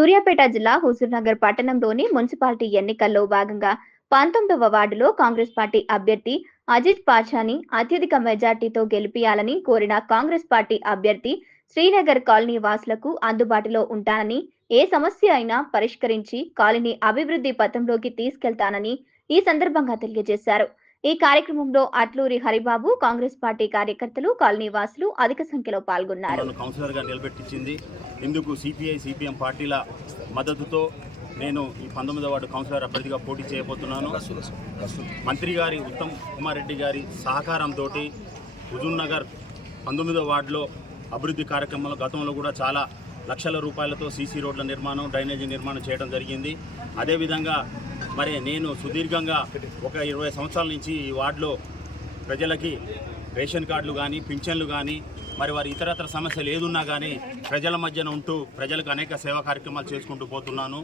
సూర్యాపేట జిల్లా హుజూర్నగర్ పట్టణంలోని మున్సిపాలిటీ ఎన్నికల్లో భాగంగా 19వ వార్డులో కాంగ్రెస్ పార్టీ అభ్యర్థి అజిత్ పాషాని అత్యధిక మెజార్టీతో గెలిపియాలని కోరిన కాంగ్రెస్ పార్టీ అభ్యర్థి శ్రీనగర్ కాలనీ వాసులకు అందుబాటులో ఉంటానని, ఏ సమస్య అయినా పరిష్కరించి కాలనీ అభివృద్ధి పథంలోకి తీసుకెళ్తానని ఈ సందర్భంగా తెలియజేశారు. ఈ కార్యక్రమంలో అట్లూరి హరిబాబు, కాంగ్రెస్ పార్టీ కార్యకర్తలు, కాలనీ వాసులు అధిక సంఖ్యలో పాల్గొన్నారు. ఇందుకు సిపిఐ సిపిఎం పార్టీల మద్దతుతో నేను ఈ 19వ వార్డు కౌన్సిలర్ అభ్యర్థిగా పోటీ చేయబోతున్నాను. మంత్రి గారి ఉత్తమ్ కుమార్ రెడ్డి గారి సహకారంతో హుజూర్నగర్ 19వ వార్డులో అభివృద్ధి కార్యక్రమంలో గతంలో కూడా చాలా లక్షల రూపాయలతో సీసీ రోడ్ల నిర్మాణం, డ్రైనేజీ నిర్మాణం చేయడం జరిగింది. అదేవిధంగా నేను సుదీర్ఘంగా ఒక 20 సంవత్సరాల నుంచి ఈ వార్డులో ప్రజలకి రేషన్ కార్డులు కానీ, పింఛన్లు కానీ, వారి ఇతరత్ర సమస్యలు ఏదున్నా కానీ ప్రజల మధ్యన ఉంటూ ప్రజలకు అనేక సేవా కార్యక్రమాలు చేసుకుంటూ పోతున్నాను.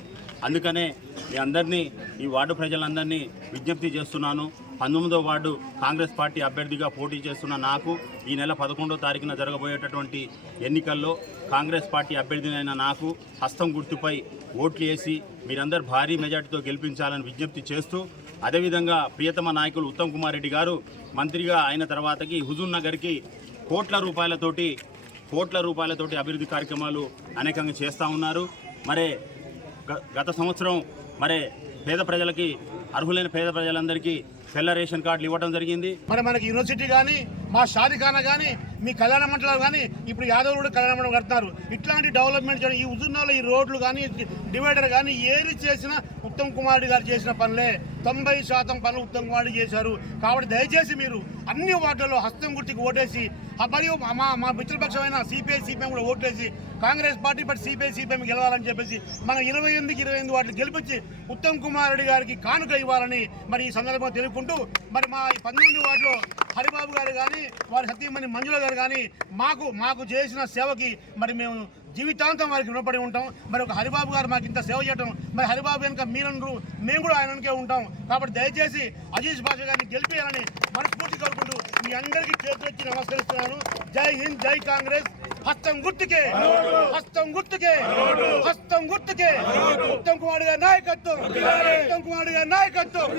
అందుకనే మీ అందరినీ, ఈ వార్డు ప్రజలందరినీ విజ్ఞప్తి చేస్తున్నాను. 19వ వార్డు కాంగ్రెస్ పార్టీ అభ్యర్థిగా పోటీ చేస్తున్న నాకు ఈ నెల 11వ తారీఖున జరగబోయేటటువంటి ఎన్నికల్లో కాంగ్రెస్ పార్టీ అభ్యర్థినైన నాకు హస్తం గుర్తుపై ఓట్లు వేసి మీరందరూ భారీ మెజార్టీతో గెలిపించాలని విజ్ఞప్తి చేస్తూ, అదేవిధంగా ప్రియతమ నాయకులు ఉత్తమ్ కుమార్ రెడ్డి గారు మంత్రిగా అయిన తర్వాతకి హుజూర్నగర్కి కోట్ల రూపాయలతోటి అభివృద్ధి కార్యక్రమాలు అనేకంగా చేస్తూ ఉన్నారు. గత సంవత్సరం పేద ప్రజలకి, అర్హులైన పేద ప్రజలందరికీ తెల్ల రేషన్ కార్డులు ఇవ్వడం జరిగింది. మనకి యూనివర్సిటీ కానీ, మా షాదిఖానా కానీ, మీ కళ్యాణ మండలాలు కానీ, ఇప్పుడు యాదవ్ కూడా కళ్యాణ మండలం కడుతున్నారు. ఇట్లాంటి డెవలప్మెంట్ ఈ హుజూర్నగర్లో ఈ రోడ్లు కానీ, డివైడర్ కానీ ఏది చేసినా ఉత్తమ్ కుమార్ రెడ్డి గారు చేసిన పనులే. 90% పనులు ఉత్తమ్ కుమార్ రెడ్డి చేశారు. కాబట్టి దయచేసి మీరు అన్ని వార్డుల్లో హస్తం గుర్తుకి ఓటేసి, మరియు మా మిత్రపక్షమైన సిపిఐ సిపిఎం కూడా ఓటేసి Congress party but CPI CPM గెలవాలని చెప్పేసి మనం 28 వార్డులు గెలిపించి ఉత్తమ్ కుమార్ రెడ్డి గారికి కానుక ఇవ్వాలని ఈ సందర్భంగా తెలుపుకుంటూ, మా 19 వార్డులో హరిబాబు గారు కానీ, వారి సతీమణి మంజుల గారు కానీ మాకు చేసిన సేవకి మేము జీవితాంతం వారికి రుణపడి ఉంటాం. ఒక హరిబాబు గారు మాకు ఇంత సేవ చేయటం, హరిబాబు వెనుక మీరందరూ మేము కూడా ఆయనకే ఉంటాం. కాబట్టి దయచేసి అజీజ్ పాషా గారిని గెలిపేయాలని మనస్ఫూర్తి కోరుకుంటూ మీ అందరికీ చేతులెత్తి నమస్కరిస్తున్నాను. జై హింద్, జై కాంగ్రెస్. హస్తం గుర్తుకే, హస్తం గుర్తుకే, హస్తం గుర్తుకే. ఉత్తమ్ కుమార్ గారి నాయకత్వం, ఉత్తమ్ కుమార్ గారి నాయకత్వం.